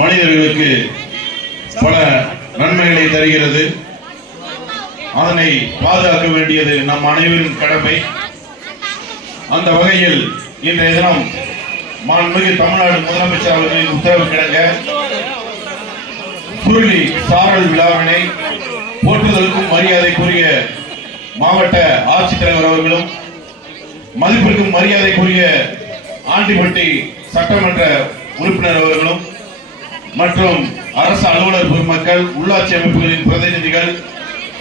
மனிதர்களுக்கு பல நன்மைகளை தருகிறது. அதனை பாதுகாக்க வேண்டியது நம் அனைவரின் கடமை. அந்த வகையில் இன்றைய தினம் மாண்புமிகு தமிழ்நாடு முதலமைச்சர் அவர்களின் உத்தரவு கிடங்க சுருளி சாரல் விழாவினை போற்றுதலுக்கும் மரியாதைக்குரிய மாவட்ட ஆட்சித்தலைவர் அவர்களும் மதிப்பிற்கும் மரியாதைக்குரிய ஆண்டிப்பட்டி சட்டமன்ற உறுப்பினர் அவர்களும் மற்றும் அரசு அலுவலர் பெருமக்கள், உள்ளாட்சி அமைப்புகளின் பிரதிநிதிகள்,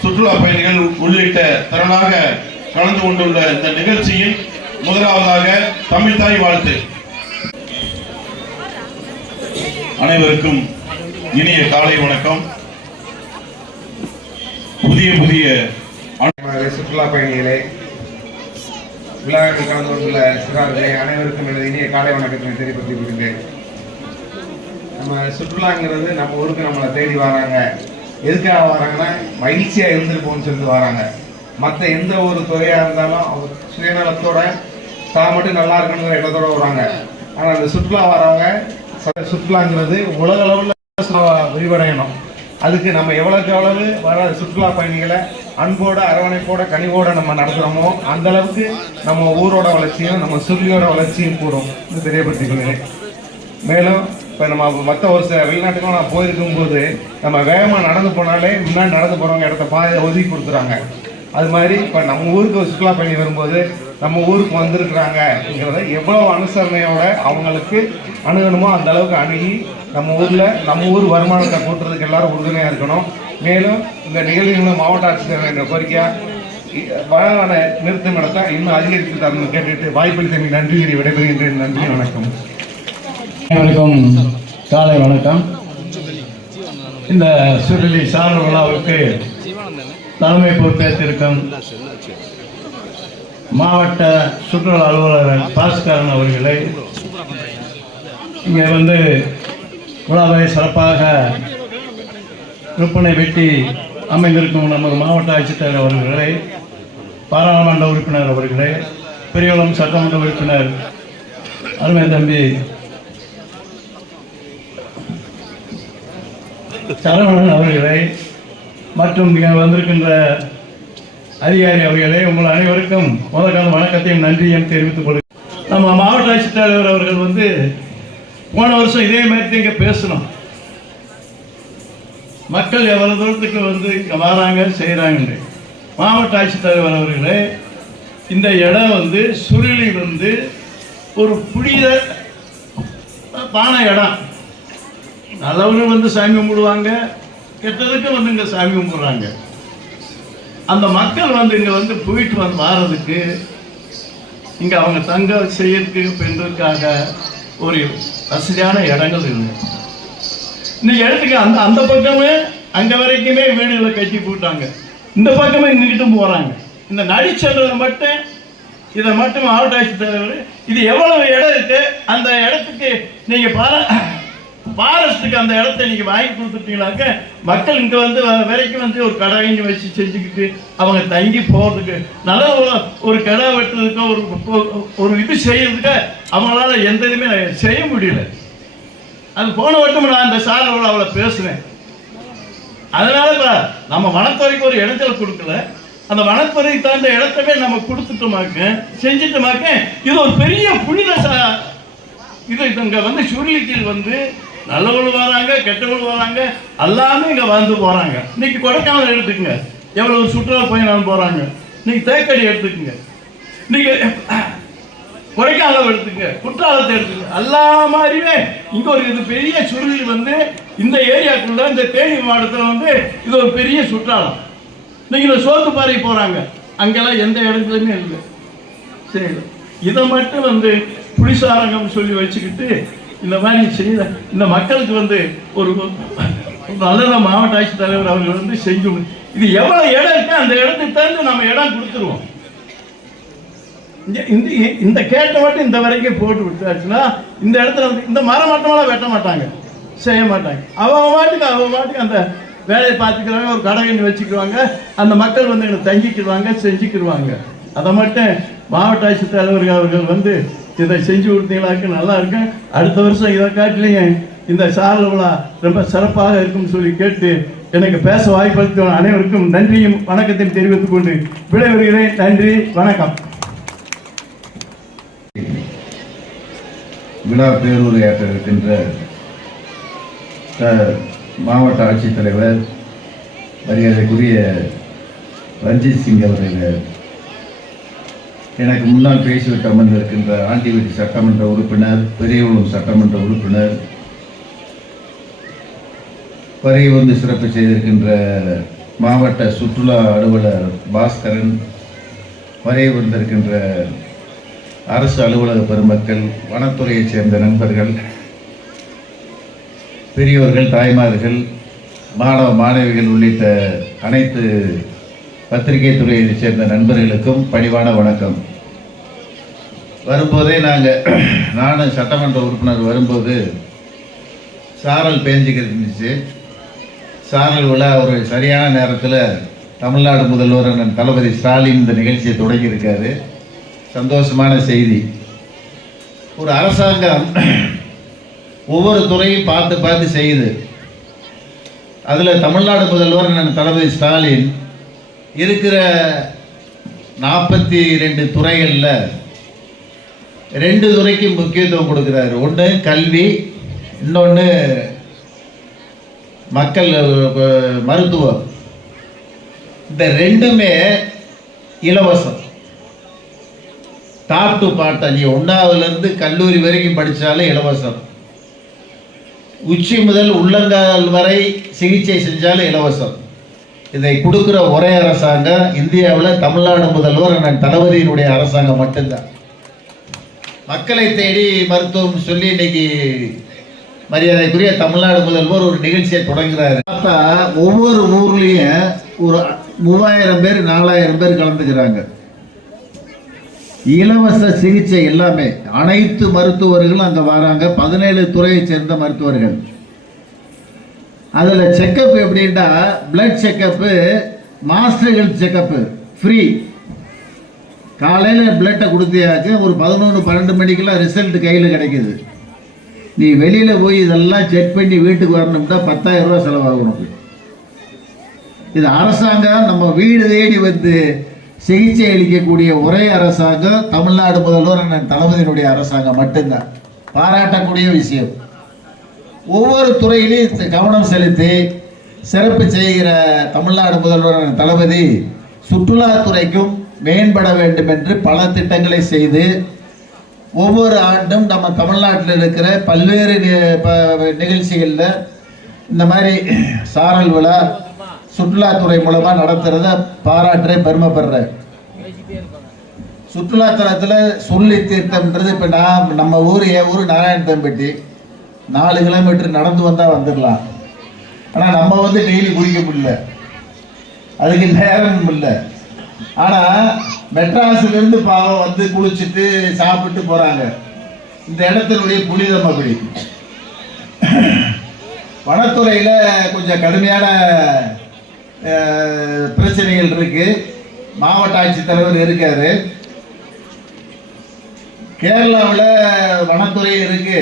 சுற்றுலா பயணிகள் உள்ளிட்ட திரளாக கலந்து கொண்டுள்ள இந்த நிகழ்ச்சியில் முதலாவதாக தமிழ்தாய் வாழ்த்து. அனைவருக்கும் இனிய காலை வணக்கம். புதிய சுற்றுலா பயணிகளே, விழாவில் கலந்து கொண்டுள்ள சிறார்களே, அனைவருக்கும் எனது இனிய காலை வணக்கத்தினை தெரியப்படுத்திக் கொள்கிறேன். நம்ம சுற்றுலாங்கிறது நம்ம ஊருக்கு நம்மளை தேடி வராங்க. எதுக்காக வராங்கன்னா மகிழ்ச்சியாக இருந்துருப்போம்னு சொல்லிட்டு வராங்க. மற்ற எந்த ஒரு துறையாக இருந்தாலும் அவங்க சுயநலத்தோட தான் மட்டும் நல்லா இருக்கணுங்கிற இடத்தோட வராங்க. ஆனால் அந்த சுற்றுலா வரவங்க சுற்றுலாங்கிறது உலக அளவில் விரிவடையணும். அதுக்கு நம்ம எவ்வளோக்கு எவ்வளவு வர சுற்றுலா பயணிகளை அன்போட, அரவணைப்போட, கனிவோட நம்ம நடத்துகிறோமோ அந்த அளவுக்கு நம்ம ஊரோட வளர்ச்சியும் நம்ம சுற்றுலியோட வளர்ச்சியும் கூடும் இது தெரியப்படுத்திக் கொள்கிறேன். மேலும் இப்போ நம்ம மற்ற ஒரு சில வெளிநாட்டுக்கும் நான் போயிருக்கும் போது நம்ம வேகமாக நடந்து போனாலே முன்னாடி நடந்து போகிறவங்க இடத்த பாதை ஒதுக்கி கொடுத்துறாங்க. அது மாதிரி இப்போ நம்ம ஊருக்கு சுற்றுலா பயணி வரும்போது நம்ம ஊருக்கு வந்திருக்கிறாங்கிறத எவ்வளோ அனுசரணையோட அவங்களுக்கு அணுகணுமோ அந்த அளவுக்கு அணுகி நம்ம ஊர் வருமானத்தை கூட்டுறதுக்கு எல்லாரும் உறுதுணையாக இருக்கணும். மேலும் இந்த நிகழ்வுகளும் மாவட்ட ஆட்சியர் என்ற கோரிக்கையாக வளமான நிறுத்தம் நடத்த இன்னும் அதிகரித்து தரணும் கேட்டுட்டு வாய்ப்பளித்தமைக்கு நன்றி விடைபெறுகின்றேன். நன்றி, வணக்கம். அனைவருக்கும் காலை வணக்கம். இந்த சுருளி சாரல் விழாவுக்கு தலைமை பொறுப்பேற்றிருக்கும் மாவட்ட சுற்றுலா அலுவலர் பாஸ்கரன் அவர்களை, இங்கே வந்து விழாவை சிறப்பாக விற்பனை வெட்டி அமைந்திருக்கும் நமது மாவட்ட ஆட்சித்தலைவர் அவர்களை, பாராளுமன்ற உறுப்பினர் அவர்களை, பெரியகுளம் சட்டமன்ற உறுப்பினர் அருமை தம்பி சரவணன் அவர்களை மற்றும் இங்கே வந்திருக்கின்ற அதிகாரி அவர்களே, உங்கள் அனைவருக்கும் முதற்கால வணக்கத்தையும் நன்றியும் தெரிவித்துக் கொள்கிறேன். நம்ம மாவட்ட ஆட்சித்தலைவர் அவர்கள் வந்து போன வருஷம் இதே மாதிரி இங்கே பேசணும். மக்கள் எவ்வளவு தூரத்துக்கு வந்து இங்கே வராங்க செய்கிறாங்க. மாவட்ட ஆட்சித்தலைவர் அவர்களே, இந்த இடம் வந்து சுருளி வந்து ஒரு புனித பான இடம். நல்லவர்கள் வந்து சாமி கும்பிடுவாங்க, கெட்டதுக்கு வந்து இங்கே சாமி கும்பிடுறாங்க. அந்த மக்கள் வந்து இங்கே வந்து போயிட்டு வாரதுக்கு இங்கே அவங்க தங்க செய்யறதுக்கு பெண்களுக்காக ஒரு வசதியான இடங்கள் இல்லை. இன்னைக்கு இடத்துக்கு அந்த பக்கமே அங்கே வரைக்குமே வீடுகளை கட்டி போட்டாங்க. இந்த பக்கமே இங்கிட்டும் போகிறாங்க. இந்த நடிச்சவரை மட்டும் இதை மட்டும் மாவட்ட ஆட்சித்தலைவர் இது எவ்வளவு இடம் இருக்கு, அந்த இடத்துக்கு நீங்கள் ஃபாரஸ்ட்டுக்கு அந்த இடத்த நீங்கள் வாங்கி கொடுத்துட்டீங்களாக்க மக்கள் இங்கே வந்து வரைக்கும் வந்து ஒரு கடை வாங்கி வச்சு செஞ்சுக்கிட்டு அவங்க தங்கி போகிறதுக்கு நல்ல ஒரு கடை வெட்டுறதுக்கோ ஒரு இது செய்யறதுக்கு அவங்களால எந்த இதுவுமே செய்ய முடியல. அது போன வட்டம் நான் அந்த சார் அவளை பேசுவேன். அதனால இப்போ நம்ம வனத்துறைக்கு ஒரு இடத்துல கொடுக்கல, அந்த வனத்துறை தாண்ட இடத்தவே நம்ம கொடுத்துட்டோமாக்க செஞ்சுட்டோமாக்க இது ஒரு பெரிய புனித இது. இங்கே வந்து சுருளிக்கு வந்து நல்லவர்கள் வராங்க, கெட்டவர்கள் வராங்க, எல்லாமே இங்கே வந்து போகிறாங்க. இன்னைக்கு கொடைக்கானல் எடுத்துக்கங்க, எவ்வளோ சுற்றுலா பயணம் போகிறாங்க. இன்னைக்கு தேக்கடி எடுத்துக்கங்க, இன்னைக்கு கொடைக்கானல் எடுத்துக்கங்க, குற்றாலத்தை எடுத்துக்கங்க, எல்லா மாதிரியுமே இங்கே ஒரு இது பெரிய சுருளி வந்து இந்த ஏரியாக்குள்ள இந்த தேனி மாவட்டத்தில் வந்து இது ஒரு பெரிய சுற்றாலம். இன்னைக்கு இந்த சோத்துப்பாறை போகிறாங்க, அங்கெல்லாம் எந்த இடத்துலையுமே இல்லை. சரி, இதை மட்டும் வந்து புலிசாரங்கம் சொல்லி வச்சுக்கிட்டு இந்த மாதிரி செய்த இந்த மக்களுக்கு வந்து ஒரு நல்ல மாவட்ட ஆட்சித்தலைவர் அவர்கள் வந்து செஞ்சு இது எவ்வளோ இடம் இருக்கு அந்த இடத்துக்கு தகுந்து நம்ம இடம் கொடுத்துருவோம். இந்த கேட்ட மட்டும் இந்த வரைக்கும் போட்டு விட்டாச்சுன்னா இந்த இடத்துல வந்து இந்த மரம் மட்டுமெல்லாம் வெட்ட மாட்டாங்க, செய்ய மாட்டாங்க. அவங்க பாட்டுக்கு அந்த வேலையை பார்த்துக்கிறாங்க, ஒரு கடை கண்ணி வச்சுக்குவாங்க, அந்த மக்கள் வந்து எங்களை தங்கிக்கிடுவாங்க, செஞ்சுக்கிடுவாங்க. அதை மட்டும் மாவட்ட ஆட்சித்தலைவர்கள் அவர்கள் வந்து இதை செஞ்சு கொடுத்தீங்களாக்கு நல்லா இருக்கு. அடுத்த வருஷம் இதை காட்டிலையும் இந்த சாரல் விழா ரொம்ப சிறப்பாக இருக்கும்னு சொல்லி கேட்டு எனக்கு பேச வாய்ப்பளித்த அனைவருக்கும் நன்றியும் வணக்கத்தையும் தெரிவித்துக் கொண்டு விடைபெறுகிறேன். நன்றி, வணக்கம். விழா பேருரையாற்ற இருக்கின்ற மாவட்ட ஆட்சித்தலைவர் மரியாதைக்குரிய ரஞ்சித் சிங் அவர்கள், எனக்கு முன்னால் பேசிவிட்டு அமர்ந்திருக்கின்ற ஆண்டிவீட்டு சட்டமன்ற உறுப்பினர், பெரியகுளம் சட்டமன்ற உறுப்பினர், வருகை வந்து சிறப்பு செய்திருக்கின்ற மாவட்ட சுற்றுலா அலுவலர் பாஸ்கரன், வருகை வந்திருக்கின்ற அரசு அலுவலக பெருமக்கள், வனத்துறையைச் சேர்ந்த நண்பர்கள், பெரியோர்கள், தாய்மார்கள், மாணவ மாணவிகள் உள்ளிட்ட அனைத்து பத்திரிகை துறையைச் சேர்ந்த நண்பர்களுக்கும் பணிவான வணக்கம். வரும்போதே நானும் சட்டமன்ற உறுப்பினர் வரும்போது சாரல் பேஞ்சுக்கிட்டு இருந்துச்சு. சாரல் விழா ஒரு சரியான நேரத்தில் தமிழ்நாடு முதல்வர் தளபதி ஸ்டாலின் இந்த நிகழ்ச்சியை தொடங்கியிருக்காரு. சந்தோஷமான செய்தி. ஒரு அரசாங்கம் ஒவ்வொரு துறையும் பார்த்து பார்த்து செய்யுது. அதில் தமிழ்நாடு முதல்வர் தளபதி ஸ்டாலின் இருக்கிற 42 துறைகளில் 2 துறைக்கு முக்கியத்துவம் கொடுக்குறாரு. ஒன்று கல்வி, இன்னொன்று மக்கள் மருத்துவம். இந்த ரெண்டுமே இலவசம். Top to bottom. நீ 1ஆவதுலேருந்து கல்லூரி வரைக்கும் படித்தாலும் இலவசம். உச்சி முதல் உள்ளங்கால் வரை சிகிச்சை செஞ்சாலும் இலவசம். இதை கொடுக்குற ஒரே அரசாங்கம் இந்தியாவில் தமிழ்நாடு முதல்வர் தளபதியினுடைய அரசாங்கம் மட்டும்தான். மக்களை தேடி மருத்துவம் சொல்லி இன்னைக்கு மரியாதைக்குரிய தமிழ்நாடு முதல்வர் ஒரு நிகழ்ச்சியை தொடங்குறாரு. பார்த்தா ஒவ்வொரு ஊர்லேயும் ஒரு 3000 பேர் 4000 பேர் கலந்துக்கிறாங்க. இலவச சிகிச்சை எல்லாமே. அனைத்து மருத்துவர்களும் அங்கே வராங்க. 17 துறையை சேர்ந்த மருத்துவர்கள். அதில் செக்கப் எப்படின்னா blood checkup, master health checkup free. காலையில் பிளட்டை கொடுத்தியாச்சு, ஒரு 11-12 மணிக்கெல்லாம் ரிசல்ட் கையில் கிடைக்கிது. நீ வெளியில் போய் இதெல்லாம் செக் பண்ணி வீட்டுக்கு வரணும்னா 10,000 ரூபா செலவாகும் உனக்கு. இது அரசாங்கம் நம்ம வீடு தேடி வந்து சிகிச்சை அளிக்கக்கூடிய ஒரே அரசாங்கம் தமிழ்நாடு முதல்வர் தளபதியினுடைய அரசாங்கம் மட்டும்தான். பாராட்டக்கூடிய விஷயம். ஒவ்வொரு துறையிலையும் கவனம் செலுத்தி சிறப்பு செய்கிற தமிழ்நாடு முதல்வர் தளபதி சுற்றுலாத்துறைக்கும் மேம்பட வேண்டும் என்று பல திட்டங்களை செய்து ஒவ்வொரு ஆண்டும் நம்ம தமிழ்நாட்டில் இருக்கிற பல்வேறு நிகழ்ச்சிகளில் இந்த மாதிரி சாரல் விழா சுற்றுலாத்துறை மூலமாக நடத்துறத பாராட்டுறேன், பெருமைப்படுறேன். சுற்றுலாத்தலத்தில் சொல்லி தீர்த்தம்ன்றது இப்போ நம்ம ஊர் நாராயணத்தம்பட்டி 4 கிலோமீட்டர் நடந்து வந்தால் வந்துடலாம். ஆனால் நம்ம வந்து டெய்லி குடிக்க முடியல, அதுக்கு நேரம் இல்லை. ஆனால் மெட்ராஸிலிருந்து பாவம் வந்து குளிச்சுட்டு சாப்பிட்டு போகிறாங்க. இந்த இடத்தினுடைய புனிதம் அப்படி. வனத்துறையில் கொஞ்சம் கடுமையான பிரச்சனைகள் இருக்கு. மாவட்ட ஆட்சித்தலைவர் இருக்காரு. கேரளாவில் வனத்துறை இருக்கு,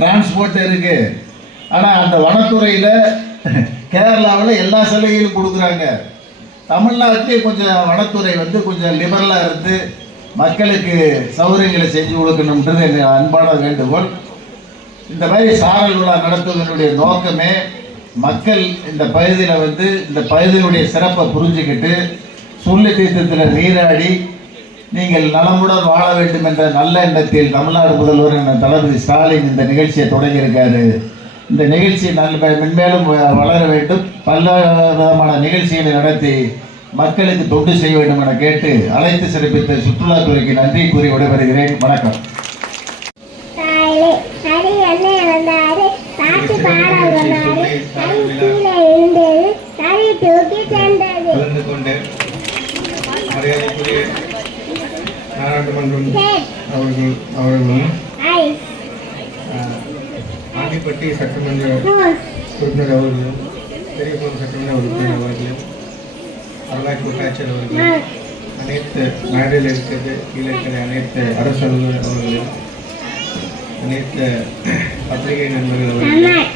டிரான்ஸ்போர்ட் இருக்கு. ஆனால் அந்த வனத்துறையில் கேரளாவில் எல்லா சலுகைகளும் கொடுக்குறாங்க. தமிழ்நாட்டிலே கொஞ்சம் வனத்துறை வந்து கொஞ்சம் லிபரலாக இருந்து மக்களுக்கு சௌகரியங்களை செஞ்சு கொடுக்கணுன்றது என் அன்பான வேண்டுகோள். இந்த மாதிரி சாரல் விழா நடத்துவதனுடைய நோக்கமே மக்கள் இந்த பகுதியில் வந்து இந்த பகுதியினுடைய சிறப்பை புரிஞ்சுக்கிட்டு சொல்லி தீர்த்தத்தில் நீராடி நீங்கள் நலமுடன் வாழ வேண்டும் என்ற நல்ல எண்ணத்தில் தமிழ்நாடு முதல்வர் தளபதி ஸ்டாலின் இந்த நிகழ்ச்சியை தொடங்கியிருக்காரு. இந்த நிகழ்ச்சி மென்மேலும் வளர வேண்டும். பல விதமான நிகழ்ச்சிகளை நடத்தி மக்களுக்கு தொண்டு செய்ய வேண்டும் என கேட்டு அழைத்து சிறப்பித்த சுற்றுலாத்துறைக்கு நன்றி கூறி விடைபெறுகிறேன். வணக்கம். நாடாளுமன்றம் அவர்களும் ஆண்டிப்பட்டி சட்டமன்ற உறுப்பினர் அவர்களும் பெரியகுளம் சட்டமன்ற உறுப்பினர் அவர்களும் வரலாற்று கோட்டாட்சியர் அவர்களும் அனைத்து நாட்டில் இருக்கிறது கீழே இருக்கிற அனைத்து அரசு அலுவலர் அவர்களும் அனைத்து பத்திரிகை நண்பர்கள் அவர்கள்,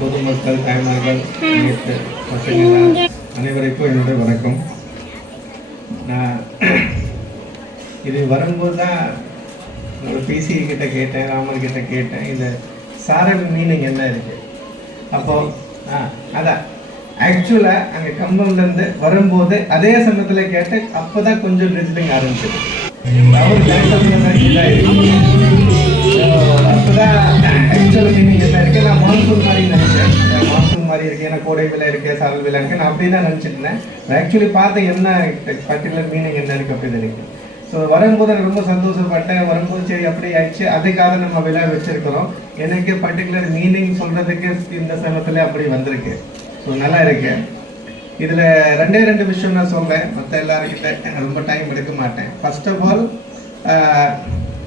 பொதுமக்கள், தாய்மார்கள், அனைத்து பசங்கள் அனைவருக்கும் என்னுடைய வணக்கம். நான் இது வரும்போது தான் என்னோட பிசி கிட்ட கேட்டேன், ராமன் கிட்ட கேட்டேன், இந்த சாரல் மீனிங் என்ன இருக்கு. அப்போ அதான் ஆக்சுவலாக அங்கே கம்பம்லேருந்து வரும்போது அதே சமயத்தில் கேட்டேன். அப்போ தான் கொஞ்சம் ரிஜிலிங் ஆரம்பிச்சது. அவர் அப்போதான் ஆக்சுவல் மீனிங் என்ன இருக்கு. நான் மான்சூன் மாதிரி நினைச்சேன், மான்சூன் மாதிரி இருக்கு, ஏன்னா கோடை விலை இருக்கு, சாரல் விலை இருக்கு, நான் அப்படி தான் நினச்சிட்டு இருந்தேன். ஆக்சுவலி பார்த்தேன் என்ன பர்டிகுலர் மீனிங் என்ன இருக்கு அப்படின்னு இருக்கு. ஸோ வரும்போது நான் ரொம்ப சந்தோஷப்பட்டேன். வரும்போது சரி அப்படி ஆயிடுச்சு, அதுக்காக நம்ம விழா வச்சிருக்கிறோம். எனக்கு பர்டிகுலர் மீனிங் சொல்றதுக்கு இந்த சமயத்தில் அப்படி வந்திருக்கு. ஸோ நல்லா இருக்கு. இதில் ரெண்டு விஷயம் நான் சொல்கிறேன், மற்ற எல்லாருக்கிட்ட ரொம்ப டைம் எடுக்க மாட்டேன். ஃபர்ஸ்ட் ஆஃப் ஆல்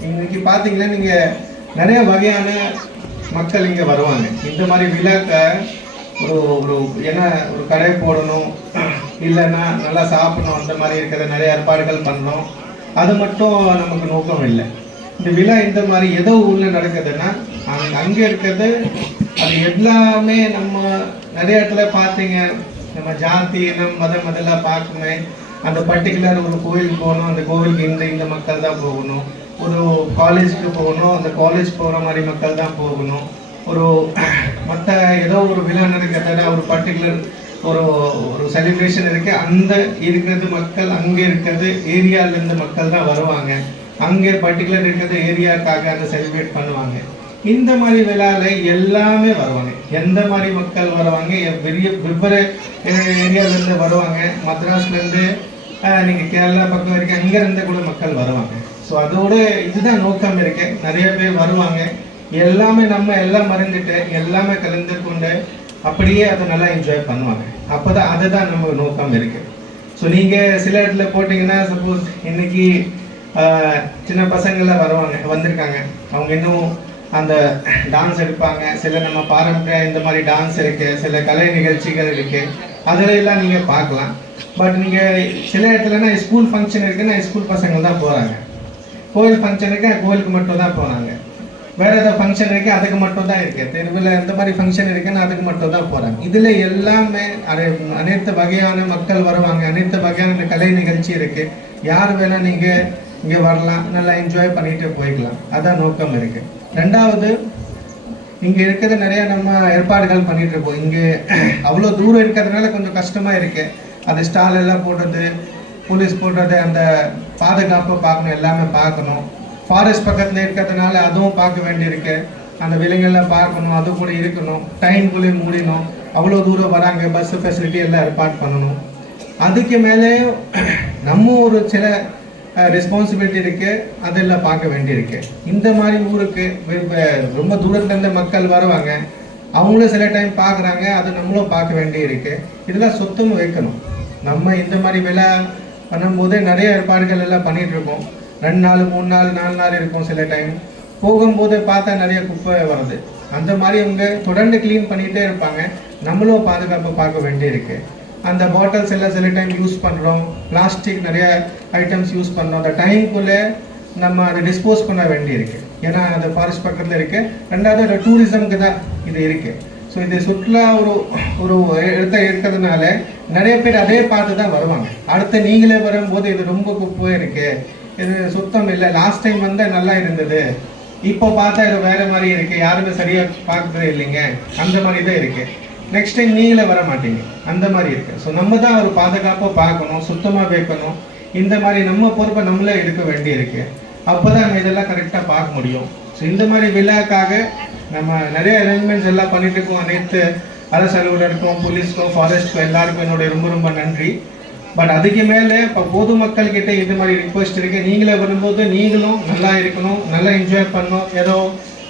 இன்னைக்கு பார்த்தீங்கன்னா நீங்கள் நிறைய வகையான மக்கள் இங்கே வருவாங்க. இந்த மாதிரி விழாக்க ஒரு என்ன ஒரு கடை போடணும், இல்லைன்னா நல்லா சாப்பிடணும், அந்த மாதிரி இருக்கிற நிறைய ஏற்பாடுகள் பண்ணணும். அது மட்டும் நமக்கு நோக்கம் இல்லை. இந்த விழா இந்த மாதிரி ஏதோ ஊரில் நடக்குதுன்னா அங்கே இருக்கிறது அது எல்லாமே நம்ம நிறைய இடத்துல பார்த்தீங்க, நம்ம ஜாதி இனம் மதம் அதெல்லாம் பார்க்குமே. அந்த பர்டிகுலர் ஒரு கோயிலுக்கு போகணும், அந்த கோவிலுக்கு இந்த மக்கள் தான் போகணும். ஒரு காலேஜுக்கு போகணும், அந்த காலேஜ் போகிற மாதிரி மக்கள் தான் போகணும். ஒரு மற்ற ஏதோ ஒரு விழா நடக்கிறதுனா ஒரு பர்டிகுலர் ஒரு செலிப்ரேஷன் இருக்கு, அந்த இருக்கிறது மக்கள் அங்கே இருக்கிறது ஏரியாவிலேருந்து மக்கள் தான் வருவாங்க. அங்கே பர்டிகுலர் இருக்கிறது ஏரியாவுக்காக அதை செலிப்ரேட் பண்ணுவாங்க. இந்த மாதிரி விழாவில் எல்லாமே வருவாங்க. எந்த மாதிரி மக்கள் வருவாங்க, வெவ்வேறு ஏரியாவிலேருந்து வருவாங்க. மദ്രാஸ்லேருந்து நீங்கள் கேரளா பக்கம் வரைக்கும் அங்கேருந்து கூட மக்கள் வருவாங்க. ஸோ அதோட இதுதான் நோக்கம் இருக்கு. நிறைய பேர் வருவாங்க. எல்லாமே நம்ம எல்லாம் மறந்துட்டு எல்லாமே கலந்து கொண்டு அப்படியே அதை நல்லா என்ஜாய் பண்ணுவாங்க. அப்போதான் அதுதான் நம்ம நோக்கம் இருக்கு. ஸோ நீங்கள் சில இடத்துல போட்டிங்கன்னா சப்போஸ் இன்னைக்கு சின்ன பசங்கள்லாம் வந்திருக்காங்க, அவங்க இன்னும் அந்த டான்ஸ் எடுப்பாங்க. சில நம்ம பாரம்பரிய இந்த மாதிரி டான்ஸ் இருக்கு, சில கலை நிகழ்ச்சிகள் இருக்கு, அதிலெல்லாம் நீங்கள் பார்க்கலாம். பட் நீங்கள் சில இடத்துலனா ஸ்கூல் ஃபங்க்ஷன் இருக்குன்னா ஸ்கூல் பசங்க தான் போகிறாங்க, கோயில் ஃபங்க்ஷனுக்கு கோயிலுக்கு மட்டும் தான் போகிறாங்க, வேற ஏதாவது ஃபங்க்ஷன் இருக்கு அதுக்கு மட்டும் தான் இருக்கு, தெருவில் எந்த மாதிரி ஃபங்க்ஷன் இருக்குன்னு அதுக்கு மட்டும் தான் போகிறாங்க. இதில் எல்லாமே அனைத்து வகையான மக்கள் வருவாங்க, அனைத்து வகையான கலை நிகழ்ச்சி இருக்கு. யார் வேணால் நீங்கள் இங்கே வரலாம், நல்லா என்ஜாய் பண்ணிட்டு போய்க்கலாம். அதான் நோக்கம் இருக்கு. ரெண்டாவது, இங்கே இருக்கிறது நிறைய நம்ம ஏற்பாடுகள் பண்ணிட்டு இருக்கோம். இங்கே அவ்வளோ தூரம் இருக்கிறதுனால கொஞ்சம் கஷ்டமா இருக்கு. அது ஸ்டால் எல்லாம் போடுறது, போலீஸ் போடுறது, அந்த பாதுகாப்பை பார்க்கணும், எல்லாமே பார்க்கணும். ஃபாரஸ்ட் பக்கத்தில் இருக்கிறதுனால அதுவும் பார்க்க வேண்டியிருக்கு. அந்த விலங்குகள்லாம் பார்க்கணும், அது கூட இருக்கணும், டைம்குள்ளே மூடினோம். அவ்வளோ தூரம் வராங்க, பஸ் ஃபெசிலிட்டி எல்லாம் ஏற்பாடு பண்ணணும். அதுக்கு மேலே நம்ம ஒரு சில ரெஸ்பான்சிபிலிட்டி இருக்கு, அதெல்லாம் பார்க்க வேண்டியிருக்கு. இந்த மாதிரி ஊருக்கு ரொம்ப தூரத்துலேருந்து மக்கள் வருவாங்க, அவங்களும் சில டைம் பார்க்குறாங்க, அது நம்மளும் பார்க்க வேண்டி இருக்கு. இதெல்லாம் சுத்தமாக வைக்கணும். நம்ம இந்த மாதிரி விழா பண்ணும்போது நிறைய ஏற்பாடுகள் எல்லாம் பண்ணிட்டு இருக்கோம். 2 நாள் 3 நாள் 4 நாள் இருக்கும். சில டைம் போகும்போது பார்த்தா நிறைய குப்பை வருது. அந்த மாதிரி அவங்க தொடர்ந்து க்ளீன் பண்ணிகிட்டே இருப்பாங்க. நம்மளும் பாதுகாப்பு பார்க்க வேண்டியிருக்கு. அந்த பாட்டில்ஸ் எல்லாம் சில டைம் யூஸ் பண்ணுறோம், பிளாஸ்டிக் நிறைய ஐட்டம்ஸ் யூஸ் பண்ணுறோம். அந்த டைமுக்குள்ளே நம்ம அதை டிஸ்போஸ் பண்ண வேண்டியிருக்கு. ஏன்னா அந்த ஃபாரஸ்ட் பக்கத்தில் இருக்குது. ரெண்டாவது அது டூரிசமுக்கு தான் இது இருக்குது. ஸோ இது சுற்றுலா ஒரு இடத்த இருக்கிறதுனால நிறைய பேர் அதே பார்த்து தான் வருவாங்க. அடுத்து நீங்களே வரும்போது இது ரொம்ப குப்பை இருக்குது, இது சுத்தம் இல்லை, லாஸ்ட் டைம் வந்தால் நல்லா இருந்தது, இப்போ பார்த்தா இது வேறு மாதிரி இருக்குது, யாருமே சரியாக பார்க்குறதே இல்லைங்க, அந்த மாதிரி தான் இருக்குது. நெக்ஸ்ட் டைம் நீங்களே வர மாட்டீங்க, அந்த மாதிரி இருக்குது. ஸோ நம்ம தான் ஒரு பாதுகாப்பாக பார்க்கணும், சுத்தமாக வைக்கணும். இந்த மாதிரி நம்ம பொறுப்பை நம்மளே எடுக்க வேண்டி இருக்கு. அப்போ தான் நம்ம இதெல்லாம் கரெக்டாக பார்க்க முடியும். ஸோ இந்த மாதிரி விழாக்காக நம்ம நிறைய அரேஞ்ச்மெண்ட்ஸ் எல்லாம் பண்ணிட்டு இருக்கோம். அனைத்து அரசு அலுவலருக்கும், போலீஸ்க்கும், ஃபாரஸ்ட்க்கும் எல்லாருக்கும் என்னுடைய ரொம்ப ரொம்ப நன்றி. பட் அதுக்கு மேலே இப்போ பொதுமக்கள்கிட்ட இது மாதிரி ரிக்வெஸ்ட் இருக்குது. நீங்களே வரும்போது நீங்களும் நல்லா இருக்கணும், நல்லா என்ஜாய் பண்ணணும். ஏதோ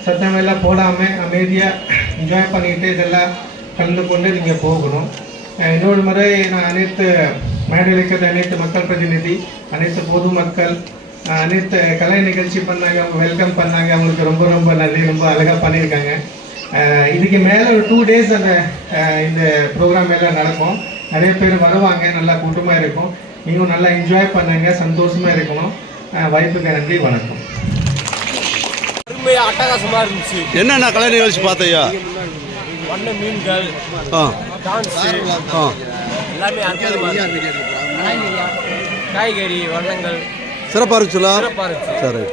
சத்தமெல்லாம் போடாமல் அமைதியாக என்ஜாய் பண்ணிட்டு இதெல்லாம் கலந்து கொண்டு நீங்கள் போகணும். இன்னொரு முறை நான் அனைத்து மேடையில் இருக்கிற அனைத்து மக்கள் பிரதிநிதி, அனைத்து பொதுமக்கள், அனைத்து கலை நிகழ்ச்சி பண்ணாங்க, அவங்க வெல்கம் பண்ணாங்க. அவங்களுக்கு ரொம்ப ரொம்ப நன்றி, ரொம்ப அழகாக பண்ணியிருக்காங்க. இதுக்கு மேலே ஒரு 2 days அந்த இந்த ப்ரோக்ராம் எல்லாம் நடக்கும். நிறைய பேர் வருவாங்க, நல்லா கூட்டமாக இருக்கும். நீங்களும் நல்லா என்ஜாய் பண்ணுங்க, சந்தோஷமாக இருக்கணும். வாய்ப்புக்கு நன்றி, வணக்கம். ரொம்ப அட்டகாசமாக இருந்துச்சு. என்னென்ன கலை நிகழ்ச்சி பார்த்தையா? வண்ண மீன்கள், ஆ டான்ஸு, ஆ எல்லாமே அற்புதமாக இருந்துச்சு. காய்கறி வண்ணங்கள் சிறப்பாக இருந்துச்சுல? சிறப்பாக இருந்துச்சு. சரி.